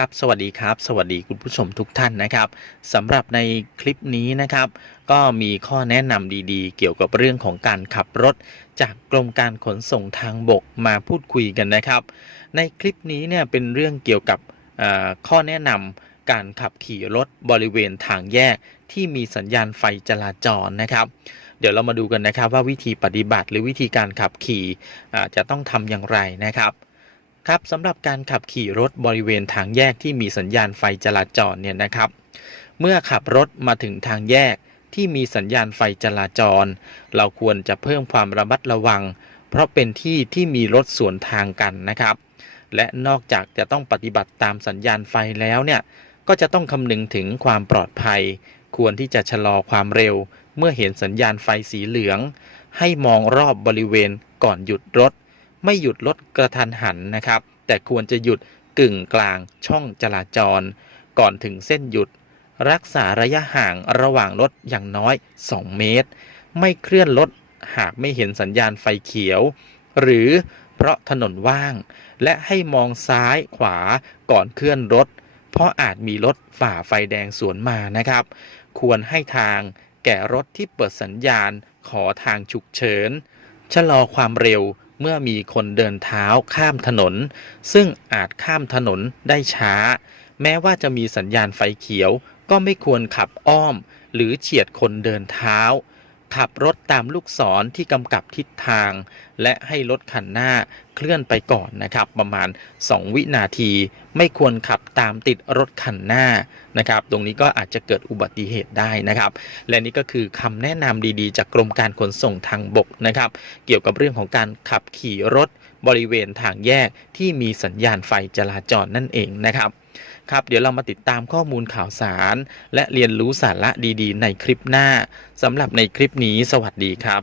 ครับสวัสดีครับสวัสดีคุณผู้ชมทุกท่านนะครับสำหรับในคลิปนี้นะครับก็มีข้อแนะนำดีๆเกี่ยวกับเรื่องของการขับรถจากกรมการขนส่งทางบกมาพูดคุยกันนะครับในคลิปนี้เนี่ยเป็นเรื่องเกี่ยวกับข้อแนะนำการขับขี่รถบริเวณทางแยกที่มีสัญญาณไฟจราจรนะครับเดี๋ยวเรามาดูกันนะครับว่าวิธีปฏิบัติหรือวิธีการขับขี่จะต้องทำอย่างไรนะครับ ครับสำหรับการขับขี่รถบริเวณทางแยกที่มีสัญญาณไฟจราจรเนี่ยนะครับเมื่อขับรถมาถึงทางแยกที่มีสัญญาณไฟจราจรเราควรจะเพิ่มความระมัดระวังเพราะเป็นที่ที่มีรถสวนทางกันนะครับและนอกจากจะต้องปฏิบัติตามสัญญาณไฟแล้วเนี่ยก็จะต้องคำนึงถึงความปลอดภัยควรที่จะชะลอความเร็วเมื่อเห็นสัญญาณไฟสีเหลืองให้มองรอบบริเวณก่อนหยุดรถ ไม่หยุดรถกระทันหันนะครับแต่ควรจะหยุดกึ่งกลางช่องจราจรก่อนถึงเส้นหยุดรักษาระยะห่างระหว่างรถอย่างน้อย2 เมตรไม่เคลื่อนรถหากไม่เห็นสัญญาณไฟเขียวหรือเพราะถนนว่างและให้มองซ้ายขวาก่อนเคลื่อนรถเพราะอาจมีรถฝ่าไฟแดงสวนมานะครับควรให้ทางแก่รถที่เปิดสัญญาณขอทางฉุกเฉินชะลอความเร็วเมื่อมีคนเดินเท้าข้ามถนนซึ่งอาจข้ามถนนได้ช้าแม้ว่าจะมีสัญญาณไฟเขียวก็ไม่ควรขับอ้อมหรือเฉียดคนเดินเท้าขับรถตามลูกศรที่กำกับทิศทางและให้รถคันหน้าเคลื่อนไปก่อนนะครับประมาณ2 วินาทีไม่ควรขับตามติดรถคันหน้านะครับตรงนี้ก็อาจจะเกิดอุบัติเหตุได้นะครับและนี่ก็คือคำแนะนำดีๆจากกรมการขนส่งทางบกนะครับเกี่ยวกับเรื่องของการขับขี่รถบริเวณทางแยกที่มีสัญญาณไฟจราจรนั่นเองนะครับครับเดี๋ยวเรามาติดตามข้อมูลข่าวสารและเรียนรู้สาระดีๆในคลิปหน้าสำหรับในคลิปนี้สวัสดีครับ